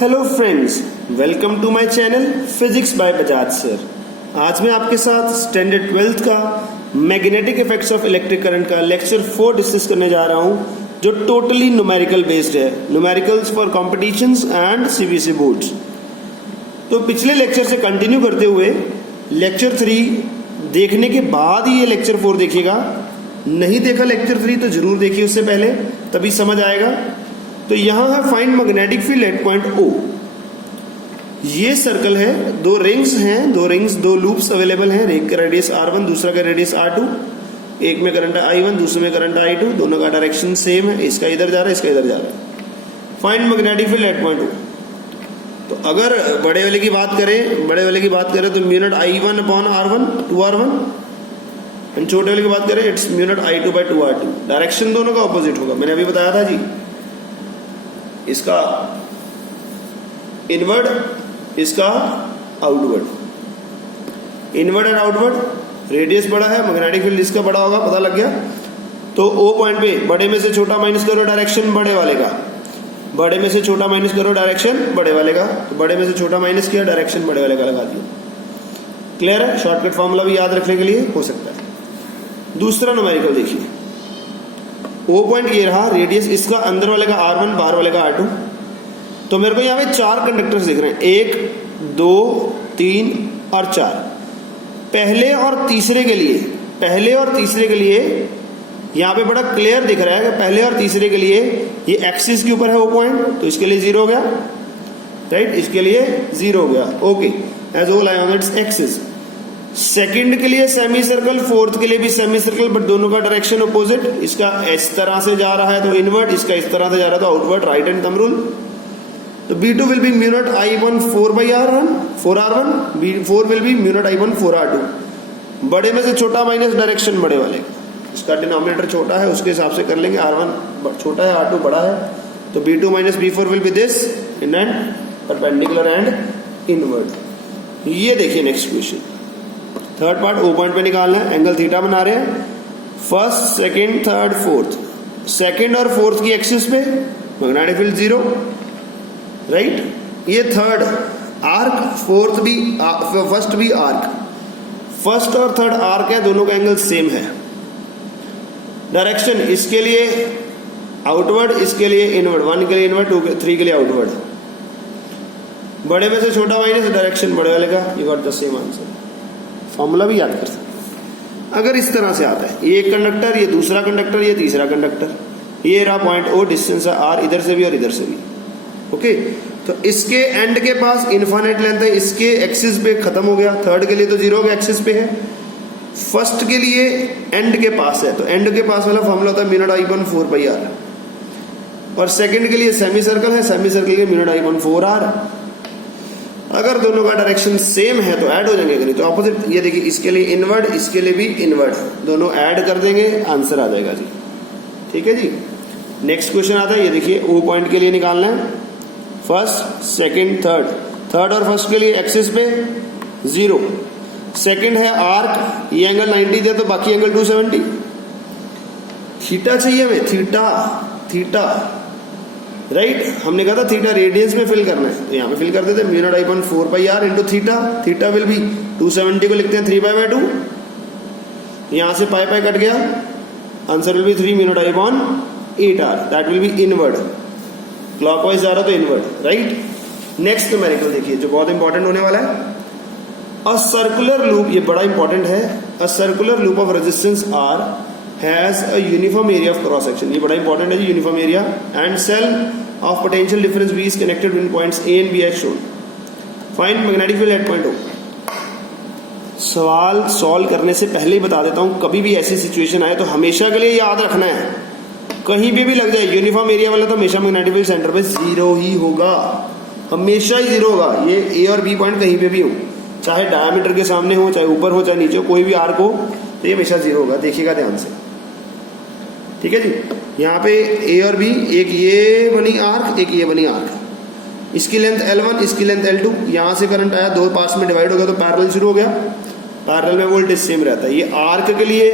Hello friends, welcome to my channel physics by Bajaj sir. आज मैं आपके साथ स्टैंडर्ड 12th का magnetic effects of electric current का लेक्चर 4 डिस्कस करने जा रहा हूं, जो टोटली न्यूमेरिकल बेस्ड है, numericals for competitions and CBSE boards. तो पिछले लेक्चर से कंटिन्यू करते हुए लेक्चर 3 देखने के बाद ही ये लेक्चर 4 देखिएगा। नहीं देखा लेक्चर 3 तो जरूर देखिए उससे पहले, तभी समझ आएगा। तो यहां है find magnetic field at point O। ये सर्कल है, दो रिंग्स हैं, दो लूप्स अवेलेबल हैं। एक का रेडियस R1, दूसरा का रेडियस R2। एक में करंट I1, दूसरे में करंट I2। दोनों का डायरेक्शन सेम है, इसका इधर जा रहा है, इसका इधर जा रहा है। Find magnetic field at point O। तो अगर बड़े वाले की बात करें तो mu naught I1 upon R1 2R1, and छोटे वाले की बात करें it's mu naught I2 by 2R2। Direction दोनों का ऑपोजिट होगा, मैंने अभी बताया था जी। इसका इनवर्ड, इसका outward. Inward and outward, radius बड़ा है, मैग्नेटिक फील्ड इसका बड़ा होगा, पता लग गया। तो O पॉइंट पे बड़े में से छोटा माइनस करो, डायरेक्शन बड़े वाले का। बड़े में से छोटा माइनस करो, डायरेक्शन बड़े वाले का। तो बड़े में से छोटा माइनस किया, डायरेक्शन बड़े वाले का लगा दिया। क्लियर है? शॉर्टकट फॉर्मूला भी याद रखने के लिए हो सकता है। दूसरा न्यूमेरिकल देखिए, O पॉइंट ये रहा, रेडियस इसका अंदर वाले का R1, बाहर वाले का R2। तो मेरे को यहाँ पे 4 कंडक्टर्स दिख रहे हैं, 1 2 3 और 4। पहले और तीसरे के लिए यहाँ पे बड़ा क्लियर दिख रहा है कि पहले और तीसरे के लिए ये एक्सिस के ऊपर है O पॉइंट, तो इसके लिए 0 हो गया, राइट? इसके लिए 0 हो गया, okay, as all I on its axis. Second के लिए सेमी सर्कल, फोर्थ के लिए भी सेमी सर्कल, बट दोनों का डायरेक्शन अपोजिट। इसका इस तरह से जा रहा है तो इनवर्ड, इसका इस तरह से जा रहा है तो outward, right hand thumb rule. तो B2 will be mu naught I1 4R1, B4 will be mu naught I1 4R2। बड़े में से छोटा माइनस डायरेक्शन बड़े वाले, इसका डिनोमिनेटर छोटा है उसके हिसाब से कर लेंगे। R1 छोटा है, R2 बड़ा है, तो B2 minus B4 will be this in and perpendicular and inward. ये देखिए next question, third part O point पे निकालना है, एंगल थीटा बना रहे हैं। First, second, third, fourth, second और फोर्थ की एक्सिस पे मैग्नेटिक फील्ड 0, राइट? ये थर्ड आर्क, फर्स्ट भी आर्क, फर्स्ट और थर्ड आर्क है, दोनों का एंगल सेम है। डायरेक्शन इसके लिए आउटवर्ड, इसके लिए इनवर्ड, 1 के लिए इनवर्ड, 2 3 के लिए आउटवर्ड। बड़े में से छोटा माइनस डायरेक्शन बड़े वाले का, you got the same answer. Formula भी याद कर सकते। अगर इस तरह से आता है, ये एक कंडक्टर, ये दूसरा कंडक्टर, ये तीसरा कंडक्टर, ये रहा पॉइंट O, डिस्टेंस है R, इधर से भी और इधर से भी, ओके। तो इसके एंड के पास इनफाइनाइट लेंथ है, इसके एक्सिस पे खत्म हो गया। थर्ड के लिए तो 0 के एक्सिस पे है। फर्स्ट के लिए एंड के पास है, तो एंड के पास वाला फॉर्मूला होता है म्यू नॉट I1 4πr। और सेकंड के लिए सेमी सर्कल है, सेमी सर्कल के म्यू नॉट I1 4R। अगर दोनों का डायरेक्शन सेम है तो ऐड हो जाएंगे, नहीं तो ऑपोजिट। ये देखिए, इसके लिए इनवर्ड, इसके लिए भी इनवर्ड, दोनों ऐड कर देंगे, आंसर आ जाएगा जी। ठीक है जी। नेक्स्ट क्वेश्चन आता है, ये देखिए O पॉइंट के लिए निकालना है। फर्स्ट, सेकंड, थर्ड और फर्स्ट के लिए एक्सिस पे 0। सेकंड है आर्क, ये एंगल 90 दे तो बाकी एंगल 270। थीटा चाहिए हमें, थीटा, राइट? हमने कहा था थीटा रेडियंस में फिल करना है, तो यहाँ पे फिल कर देते हैं mu naught I1 4πr into theta will be 270 को लिखते हैं 3π/2। यहाँ से पाई कट गया, answer will be 3 mu naught I1 8R, that will be inward. Clockwise जा रहा तो इनवर्ड, राइट? नेक्स्ट न्यूमेरिकल देखिए, जो बहुत इंपॉर्टेंट होने वाला है। अ सर्कुलर लूप, ये बड़ा इंपॉर्टेंट है। A circular loop of resistance R has a uniform area of cross section, ये बड़ा इंपॉर्टेंट है जी, uniform area. And cell of potential difference V is connected between points A and B as shown. Find magnetic field at point O. सवाल solve करने से पहले ही बता देता हूं, कभी भी ऐसी सिचुएशन आए तो हमेशा के लिए याद रखना है, कहीं भी लग जाए यूनिफॉर्म एरिया वाला तो हमेशा मैग्नेटिक फील्ड सेंटर पे 0 ही होगा, हमेशा ही 0 होगा। ये A और B पॉइंट कहीं पे भी हो, चाहे डायमीटर के सामने हो, चाहे ऊपर हो, चाहे नीचे हो, कोई भी आर्क हो, तो ये हमेशा 0 होगा। देखिएगा ध्यान से, ठीक है जी। यहाँ पे A और B, एक ये बनी आर्क, एक ये बनी आर्क, इसकी लेंथ L1, इसकी लेंथ L2। यहाँ से करंट आया, 2 पार्ट्स में डिवाइड हो गया तो पैरेलल शुरू हो गया। पैरेलल में वोल्टेज सेम रहता है। ये आर्क के लिए,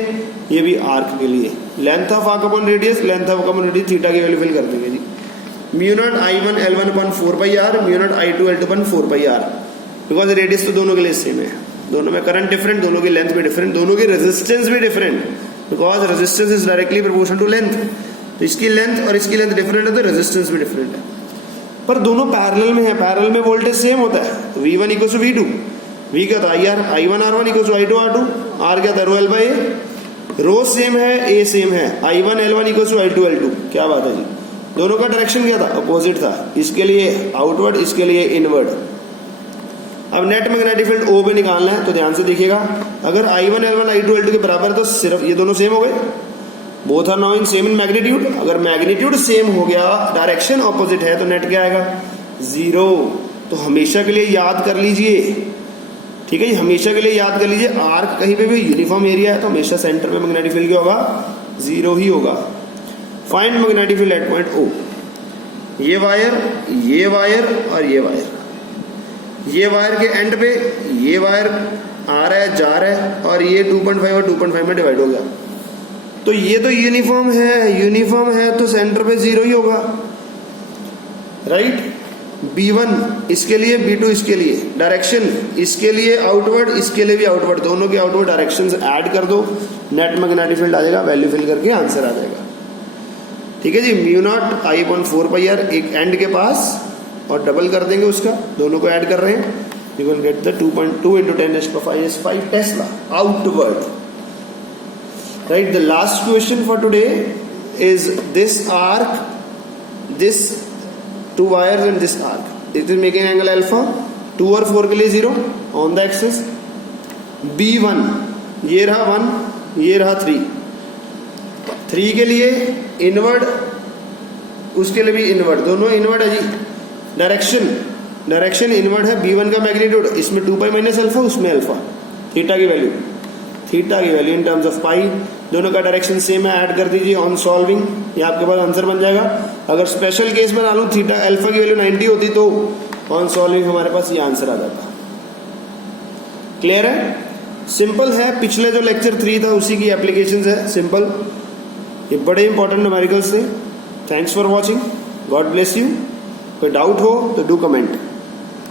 ये भी आर्क के लिए। Length of arc upon radius, length of arc upon radius, theta की वैल्यू फिल कर देंगे जी। Mu naught I1 L1 upon 4 pi r, mu naught I2 L2 upon 4 pi r, because radius तो दोनों के लिए सेम है, दोनों में करंट डिफरेंट, दोनों की लेंथ भी डिफरेंट, दोनों की रेजिस्टेंस भी different, because resistance is directly proportional to length. तो इसकी लेंथ और इसकी लेंथ डिफरेंट है तो रेजिस्टेंस भी डिफरेंट है, पर दोनों पैरेलल में है, पैरेलल में वोल्टेज सेम होता है। V1 equal to V2, V क्या था I1 R1 equal to I2 R2, R क्या था rho L by A, rho same है, A सेम है, I1 L1 equal to I2 L2, क्या बात है जी। दोनों का डायरेक्शन क्या था, अपोजिट था, इसके लिए आउटवर्ड, इसके लिए इनवर्ड। अब नेट मैग्नेटिक फील्ड O पे निकालना है, तो ध्यान से देखिएगा, अगर I1 L1 I2 L2 के बराबर है तो सिर्फ ये दोनों सेम हो गए, both are now in same in magnitude. अगर मैग्नीट्यूड सेम हो गया, डायरेक्शन ऑपोजिट है, तो नेट क्या आएगा, जीरो। तो हमेशा के लिए याद कर लीजिए, ठीक है जी, हमेशा के लिए याद कर लीजिए, आर्क कहीं पे भी यूनिफॉर्म एरिया है तो हमेशा सेंटर में मैग्नेटिक फील्ड क्या होगा, जीरो ही होगा। Find magnetic field at point O। ये वायर और ये वायर, ये वायर के एंड पे ये वायर आ रहा है, जा रहा है, और ये 2.5 और 2.5 में डिवाइड हो गया, तो ये तो यूनिफॉर्म है तो सेंटर पे जीरो ही होगा, राइट। B1 इसके लिए, B2 इसके लिए, डायरेक्शन इसके लिए आउटवर्ड, इसके लिए भी आउटवर्ड, दोनों के आउटवर्ड डायरेक्शंस ऐड कर दो, नेट मैग्नेटिक फील्ड आ जाएगा, वैल्यू फिल करके आंसर आ जाएगा, ठीक है जी। Mu naught I/4 pi r एक एंड के पास, और डबल कर देंगे उसका, दोनों को ऐड कर रहे हैं, you will get the 2.2 into 10⁵ Tesla outward, right. The last question for today is this arc, this 2 wires and this arc, it is making angle alpha, 2 और 4 के लिए 0 on the axis। B1 ये रहा 1, ये रहा 3 के लिए इनवर्ड, उसके लिए भी इनवर्ड, दोनों इनवर्ड है जी। डायरेक्शन इनवर्ड है, B1 का मैग्नीट्यूड, इसमें 2 पाई माइनस अल्फा, उसमें अल्फा, थीटा की वैल्यू इन टर्म्स ऑफ पाई, दोनों का डायरेक्शन सेम है, ऐड कर दीजिए ऑन सॉल्विंग, ये आपके पास आंसर बन जाएगा। अगर स्पेशल केस बना लूं, थीटा अल्फा की वैल्यू 90 होती तो ऑन सॉल्विंग हमारे पास ये आंसर आ जाता। क्लियर है, सिंपल है, पिछले जो लेक्चर 3 था उसी की एप्लीकेशंस है, सिंपल, ये बड़े इंपॉर्टेंट न्यूमेरिकल्स थे। Thanks for watching, God bless you. कोई डाउट हो तो डू कमेंट।